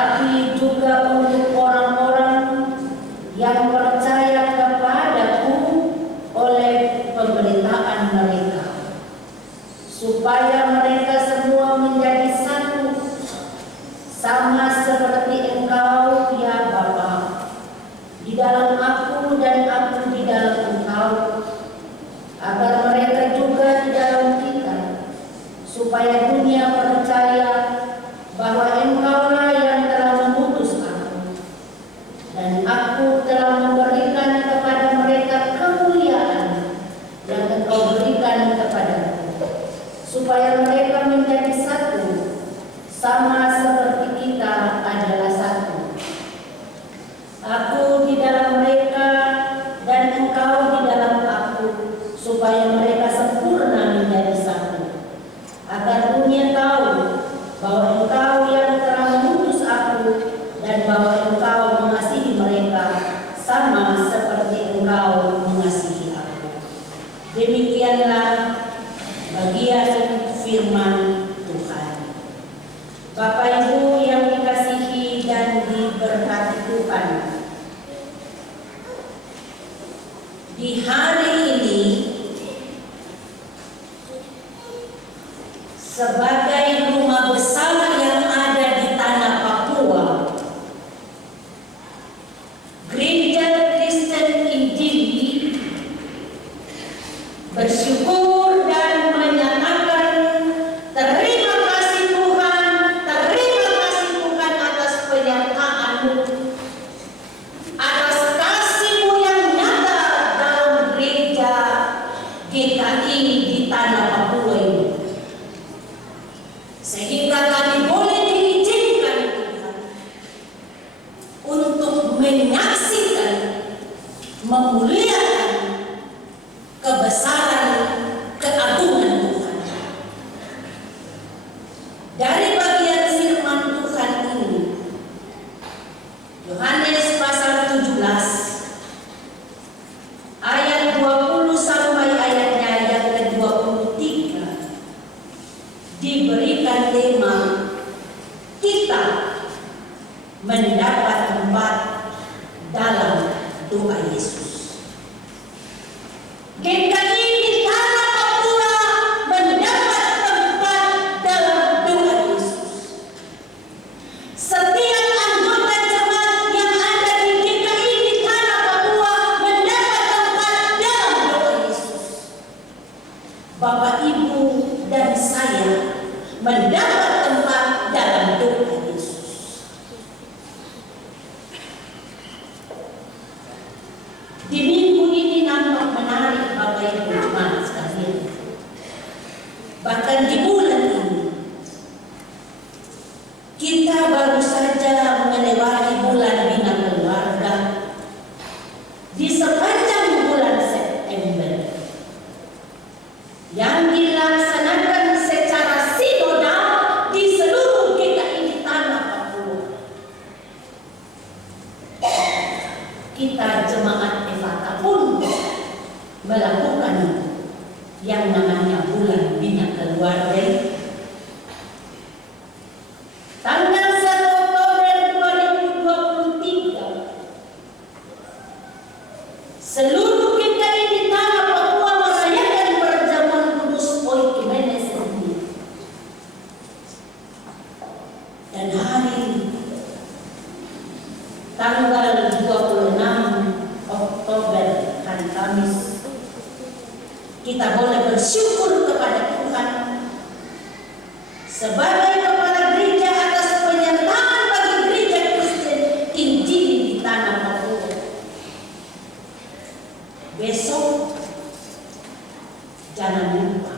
tetapi juga untuk orang-orang yang percaya kepadaku oleh pemberitaan mereka, supaya mereka semua menjadi satu, sama seperti Engkau, ya Bapa, di dalam aku dan aku di dalam Engkau, agar mereka juga di dalam kita, supaya dunia percaya bahwa Engkaulah yang telah mengutus aku, dan aku telah memberikan kepada mereka kemuliaan yang Engkau berikan kepadaku, supaya mereka menjadi satu, sama seperti kita adalah satu. Aku di dalam mereka dan Engkau di dalam aku, supaya mereka sempurna menjadi satu, agar dunia tahu bahwa Engkau yang telah mengutus aku dan bahwa Engkau mengasihi mereka sama seperti Engkau mengasihi aku. Demikianlah bagian firman Tuhan. Bapak Ibu yang dikasihi dan diberkati Tuhan, di hari ini sebagai rumah besar yang ada di tanah Papua, Gereja Kristen Injili bersyukur dan menyatakan terima kasih Tuhan atas penyertaan-Mu, atas kasih-Mu yang nyata dalam gereja GKI di tanah Papua ini, sehingga kami boleh diizinkan Tuhan untuk menyaksikan, memuliakan kebesaran, keagungan Tuhan. Dari bagian firman Tuhan ini, Yohanes pasal 17 ayat 20 sampai ayatnya yang ke-23 diberikan tema kita mendapat tempat dalam doa Yesus. GKI di tanah Papua mendapat tempat dalam doa Yesus. Setiap anggota jemaat yang ada di GKI di tanah Papua mendapat tempat dalam doa Yesus. Bapak, Ibu, dan saya mendapat tempat dalam doa Yesus. Di minggu ini nampak menarik Bapak Ibu jemaat sekalian. Bahkan di bulan ini kita baru saja melewati bulan Bina Keluarga. Di sepanjang bulan September yang dilaksanakan secara sinodal di seluruh GKI di tanah Papua, kita jemaat Efata pun melakukan yang namanya bulan Bina Keluarga. Tanggal 1 Oktober 2023, seluruh GKI di tanah Papua merayakan perjamuan kudus Oikumene ini. Dan hari tanggal 26 Oktober, hari Kamis, kita boleh bersyukur kepada Tuhan sebagai kepala gereja atas penyertaan bagi Gereja Kristen Injili di tanah Papua. Besok jangan lupa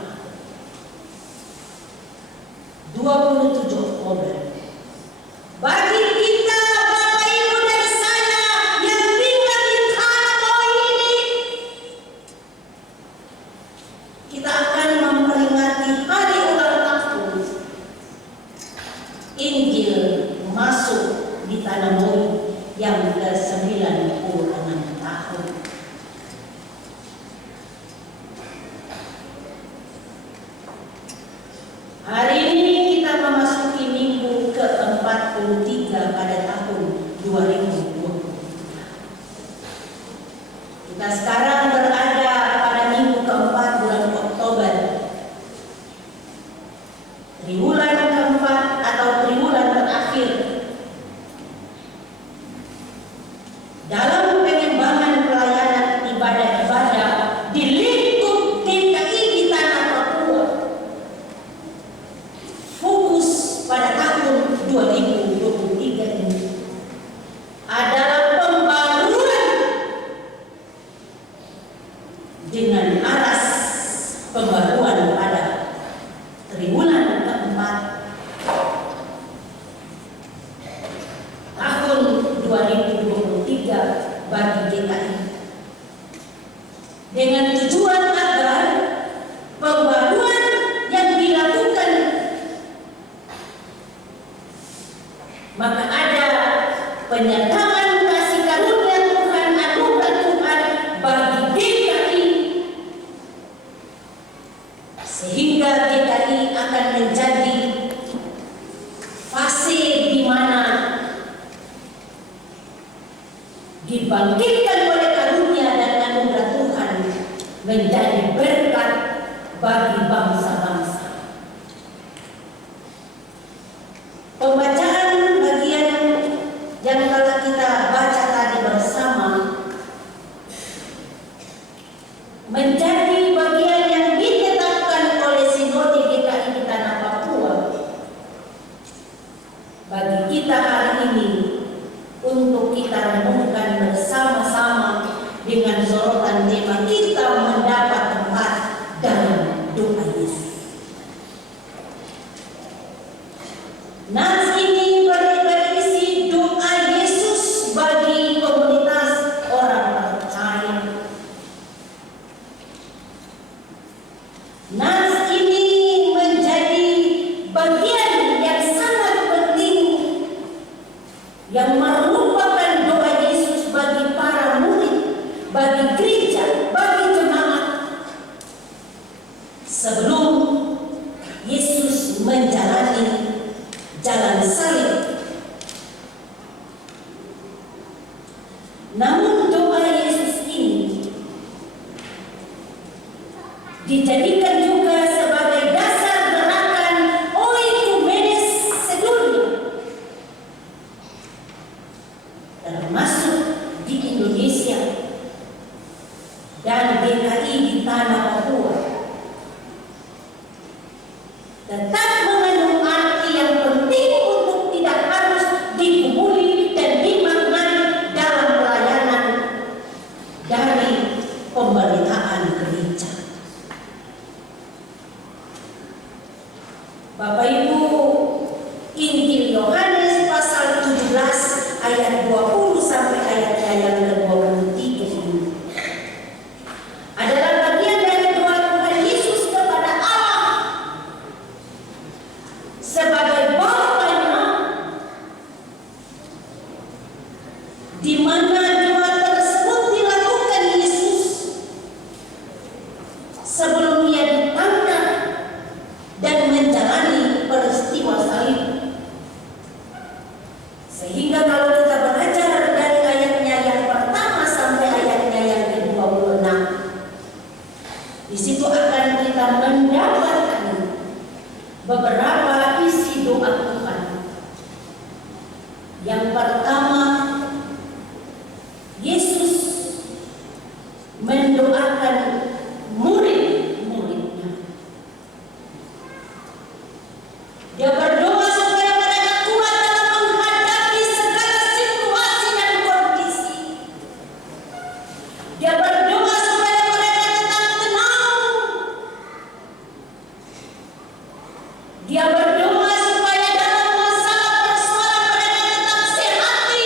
27 Oktober bagi kita, Bapak, Ibu, dan saya yang tinggal di tanah Papua ini, kita akan memperingati hari ulang tahun Injil masuk di tanah Moi yang ke-96 tahun. Hari ini kita memasuki minggu ke-43 2020. Kita sekarang berada pada minggu keempat bulan Oktober. Triwulan keempat atau triwulan terakhir dalam pengembangan pelayanan ibadah-ibadah di lingkup GKI di Tanah Papua. Fokus pada tahun 2023 ini adalah pembaruan dengan aras pembaruan pada triwulan keempat tahun 2023 bagi GKI, dengan tujuan agar pembaruan yang dilakukan maka ada penyertaan kasih karunia Tuhan, anugerah Tuhan bagi GKI, sehingga GKI akan menjadi fase di mana dibangkitkan oleh karunia dan anugerah Tuhan menjadi berkat bagi bangsa-bangsa. Pembacaan bagian yang telah kita baca tadi bersama menjadi bagian yang ditetapkan oleh Sinode GKI di Tanah Papua bagi kita hari ini untuk kita renungkan bersama-sama dengan sorotan tema kita mendapat tempat dalam doa Yesus. Nats ini berisi doa Yesus bagi komunitas orang percaya. Nats ini menjadi bagian yang sangat penting yang merupakan doa Yesus bagi para murid, bagi gereja, bagi jemaat sebelum Yesus menjalani jalan salib. Namun doa Yesus ini dijadikan juga sebagai dasar gerakan oikumenes sedunia, termasuk di Indonesia dan GKI di Tanah Papua. Tetap mengandung arti yang penting untuk tidak harus digumuli dan dimaknai dalam pelayanan dari pemberitaan gereja. Bapak Ibu, Injil Yohanes pasal 17 ayat 20 sampai ayatnya yang ke-23 ini adalah bagian dari doa Tuhan Yesus kepada Allah sebagai Bapanya, di mana doa tersebut dilakukan Yesus sebelum Ia ditangkap dan menjalani peristiwa salib. Sehingga kalau kita belajar dari ayatnya yang pertama sampai ayatnya yang ke-26, di situ akan kita mendapatkan beberapa isi doa Tuhan. Yang pertama, Yesus mendoakan murid-muridnya. Dia berdoa supaya mereka kuat dalam menghadapi segala situasi dan kondisi. Dia berdoa supaya mereka tetap tenang. Dia berdoa supaya dalam masalah persoalan mereka tetap sehati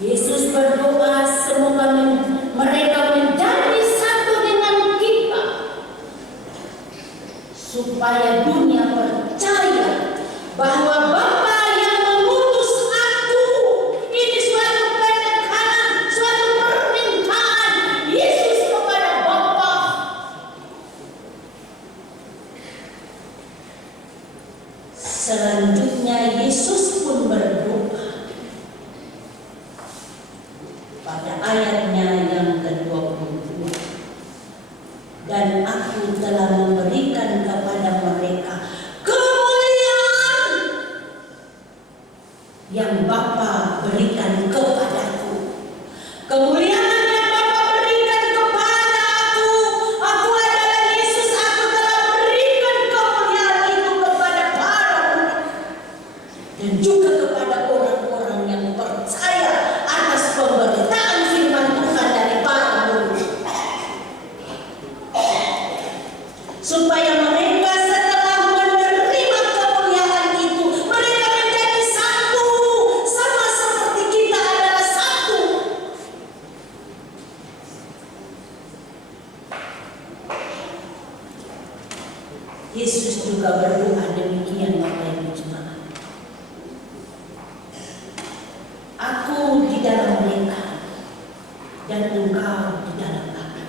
Yesus berdoa semoga mereka menjadi satu dengan kita, supaya dunia percaya bahwa Bapa yang mengutus aku. Ini suatu penekanan, suatu permintaan Yesus kepada Bapa. Selanjutnya Yesus pun berdoa pada ayatnya yang ke-22. Dan aku telah memberikan kepada mereka kemuliaan yang Bapa berikan kepadaku. Kemuliaan yang Bapa berikan kepada aku. Aku adalah Yesus, aku telah berikan kemuliaan itu kepada para murid dan juga kepada orang-orang yang percaya atas pemberitaan firman Tuhan dari para murid, supaya mereka setelah menerima kemuliaan itu, mereka menjadi satu, sama seperti kita adalah satu. Yesus juga berdoa demikian, Bapak Ibu Jemaat. Aku di dalam mereka dan engkau di dalam aku,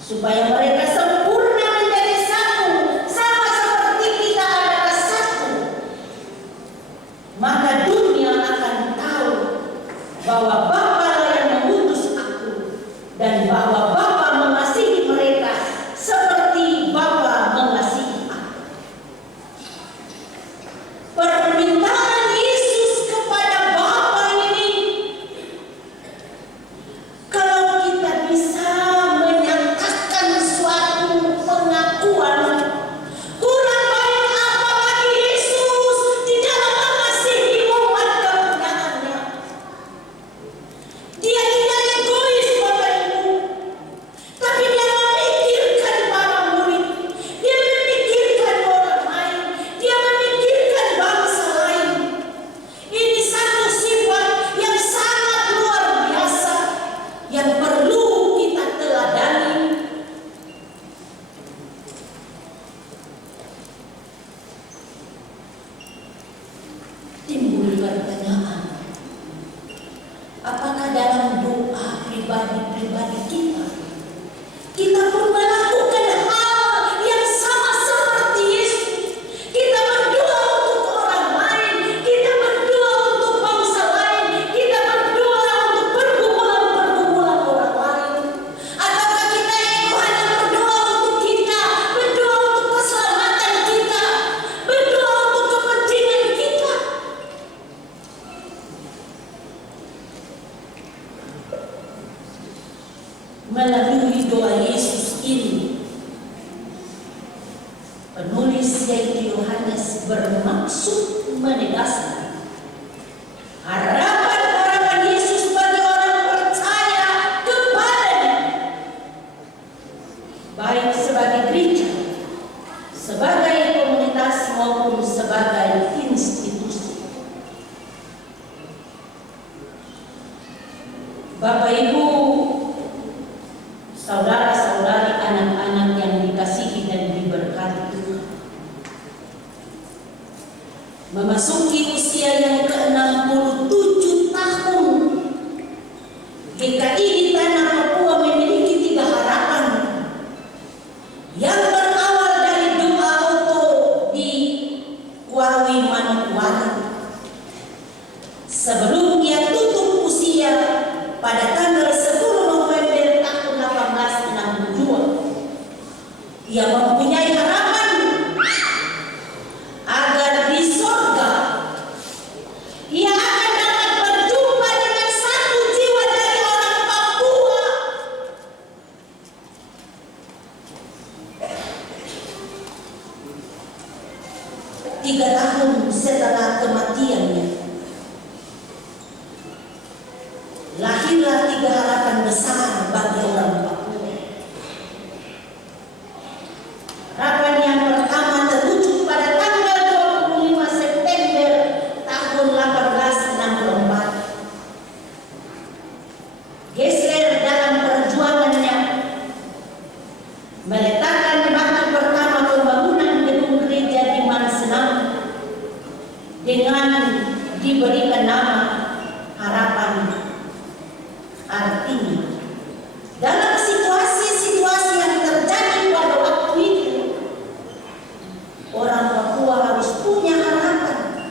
supaya mereka sempurna menjadi satu, sama seperti kita adalah satu. Maka dunia akan tahu bahwa Bapa yang mengutus aku dan bahwa Bapa mengasihi mereka seperti Bapa mengasihi aku. Permintaan Yesus kepada Bapa ini, kalau kita bisa menyatakan suatu pengakuan, kurang baik apa lagi Yesus di dalam mengasihi umat kepunyaannya. Dia tidak egois, Bapak Ibu, tapi dia memikirkan para murid, dia memikirkan orang lain, dia memikirkan bangsa lain. Ini satu sifat yang sangat luar biasa yang perlu kita teladani. Timbul pertanyaan, apakah dalam doa pribadi-pribadi kita pun melakukan hal yang sama seperti Yesus? Kita berdoa untuk orang lain, kita berdoa untuk bangsa lain, kita berdoa untuk pergumulan-pergumulan orang lain. Ataukah kita itu hanya berdoa untuk kita, berdoa untuk keselamatan kita, berdoa untuk kepentingan kita? Melalui doa Yesus ini, penulis yaitu Yohanes bermaksud menegaskan harapan Yesus bagi orang percaya kepadanya, baik sebagai gereja, sebagai komunitas maupun sebagai institusi. Bapak Ibu, saudara-saudari, anak-anak yang dikasihi dan diberkati Tuhan, memasuki usia yang ke-67 tahun, GKI di Tanah Papua memiliki 3 harapan yang berawal dari doa auto di Kuawi Manokwari sebelum ia tutup usia pada tanggal 10 November tahun 1862. Ia mempunyai harapan agar di sorga ia akan dapat berjumpa dengan satu jiwa dari orang Papua. Tiga tahun setelah kematiannya, lahirlah 3 diberikan nama harapan. Artinya, dalam situasi-situasi yang terjadi pada waktu itu, orang Papua harus punya harapan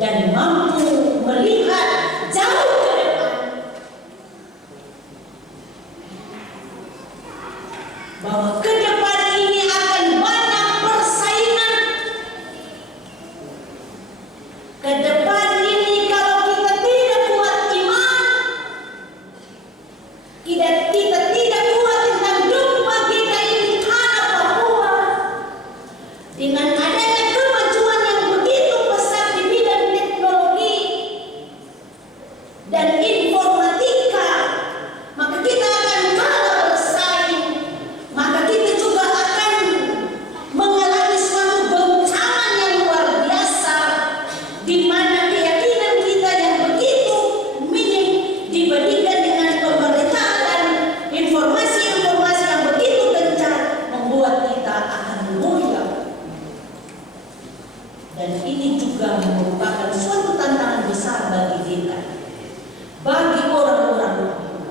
dan mampu melihat jauh ke depan, bahwa ke depan ini akan banyak persaingan. Ke depan ini kalau kita tidak kuat iman, kita tidak kuat tentang doa kita ini tanah Papua, dengan adanya kemajuan yang begitu pesat di bidang teknologi dan informatika, maka kita akan kalah bersaing, maka kita juga akan mengalami suatu goncangan yang luar biasa, di mana keyakinan kita yang begitu minim dibandingkan dengan pemberitaan dan informasi-informasi yang begitu gencar membuat kita akan goyah. Dan ini juga merupakan suatu tantangan besar bagi kita, bagi orang-orang Papua.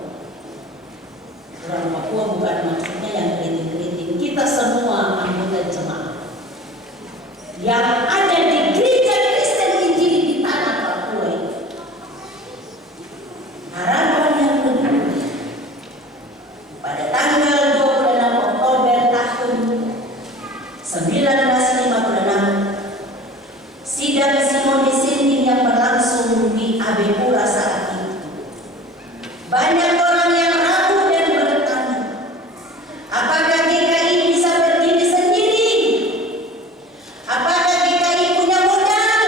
Orang Papua bukan maksudnya yang keriting-keriting, kita semua anggota jemaat yang ada di gereja Kristen Injili di tanah Papua ini. Harapan yang kedua, pada tanggal 26 Oktober tahun 1956, sidang Sinode Sinting yang berlangsung di Abepura saat itu, banyak orang yang ragu dan bertanya, apakah GKI bisa berdiri sendiri? Apakah GKI punya modal?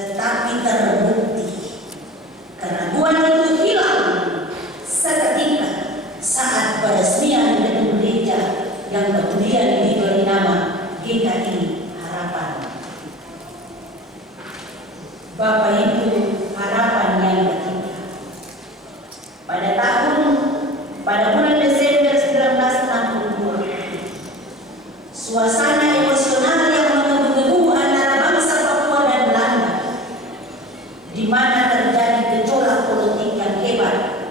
Tetapi terbukti keraguan itu hilang seketika saat peresmian gedung gereja yang kemudian diberi nama GKI Harapan. Bapak Ibu, harapan yang ketiga, pada bulan Desember 1962, suasana emosional yang menggebu-gebu antara bangsa Papua dan Belanda, di mana terjadi gejolak politik yang hebat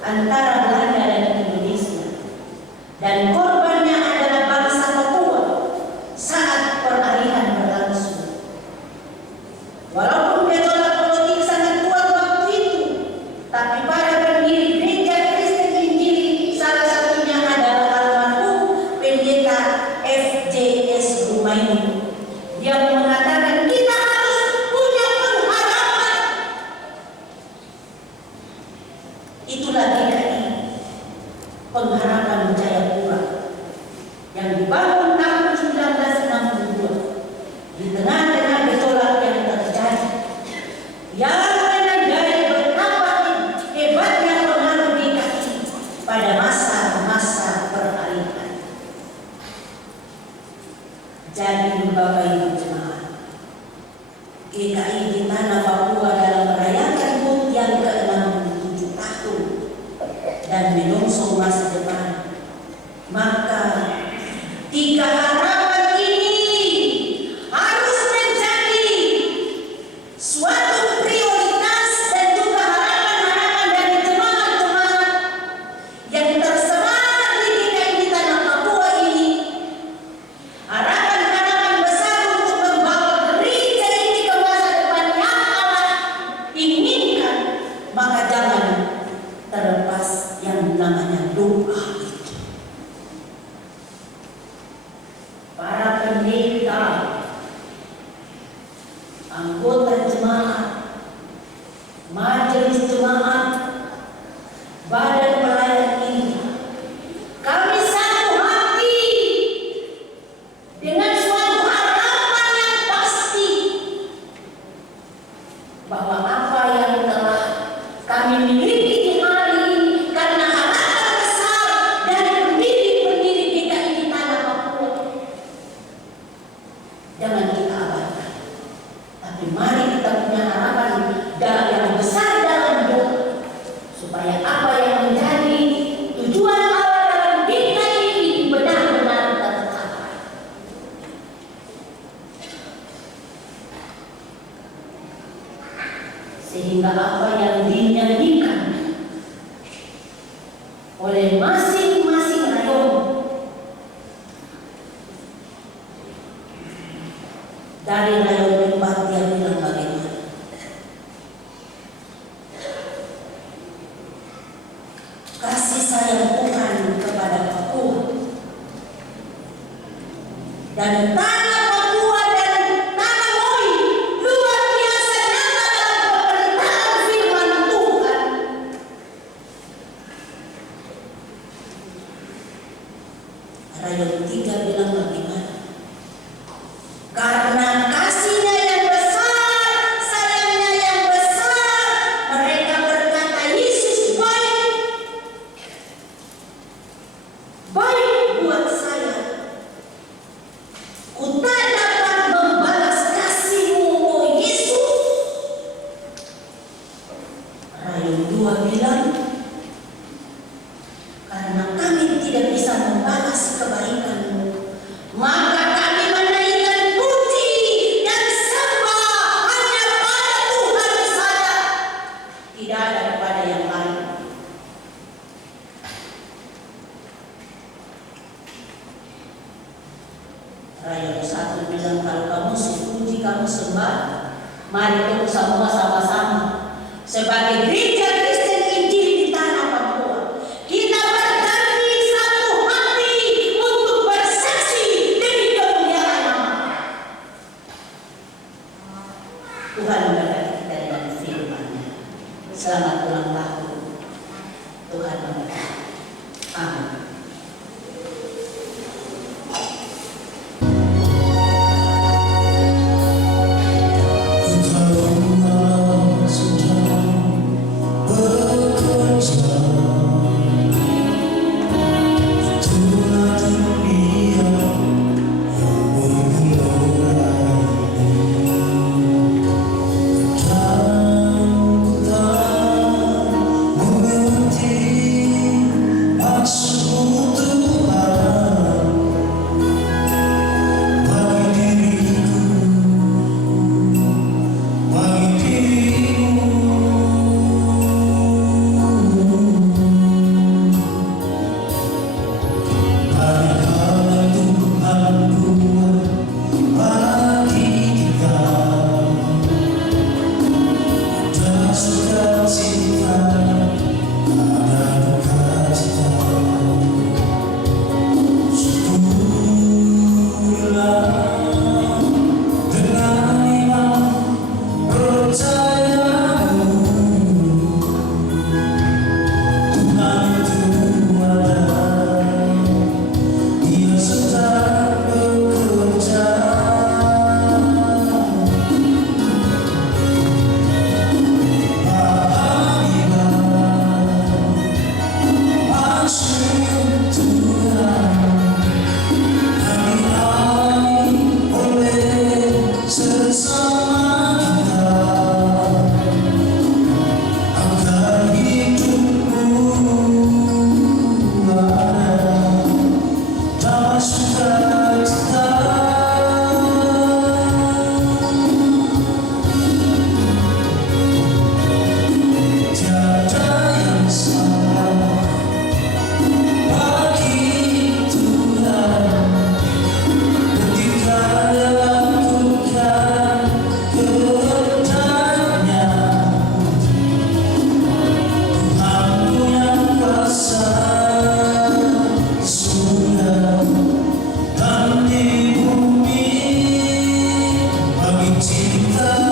antara Belanda dan Indonesia, dan korbannya adalah bangsa Papua saat peralihan berlangsung. Walaupun gejolak politik sangat kuat waktu itu, tapi para pendiri gereja Kristen Injili, salah satunya adalah almarhum pendeta FJS Rumaini, yang mengatakan kita harus punya pengharapan. Itulah GKI, Pengharapan Jayapura, yang dibangun tahun 1962 di tengah-tengah gejolak yang terjadi, yang menandai betapa hebatnya pengaruh GKI pada masa-masa peralihan. Jadi Bapak Ibu jemaat, GKI di tanah Papua dalam merayakan HUT yang ke-67 tahun dan menyongsong masa depan, maka tiga harapan ini harus menjadi suatu prioritas dan juga harapan-harapan dari jemaat-jemaat yang tersebar di GKI di tanah Papua ini. Harapan-harapan besar untuk membawa gereja ini ke masa depan yang Allah inginkan, maka jangan terlepas yang namanya doa itu. Para pendeta, anggota jemaat, majelis jemaat, badan pelayan ini, kami satu hati dengan suatu harapan yang pasti bahwa apa yang telah kami miliki di hari ini karena harapan besar dari pendiri-pendiri GKI di tanah Papua, jangan kita abaikan. Tapi mari kita punya harapan yang besar dalam doa, sehingga apa yang dinyanyikan oleh masing-masing rayon dari rayon 4 yang bilang bagaimana kasih sayang Tuhan kepada Papua dan tanah Papua dan tanah Moi luar biasa nyata dalam pemberitaan firman Tuhan. Rayon 3 bilang bagaimana? Karena kasihnya yang besar, sayangnya yang besar, mereka berkata Yesus baik, baik buat saya. Ku tak dapat membalas kasih-Mu, oh Yesus. Rayon 2 bilang, karena kami tidak bisa membalas kebaikan-Mu, maka kami menaikkan puji dan sembah hanya pada Tuhan saja, tidak ada kepada yang lain. Rayon 1 bilang, kalau kamu puji, kamu sembah, mari kita semua sama-sama sebagai gereja Kristen Injil di tanah Papua, kita berdiri satu hati untuk bersaksi demi kemuliaan nama Tuhan. Memberkati kita dengan firman-Nya. Selamat ulang tahun. Tuhan memberkati. Amin. Cinta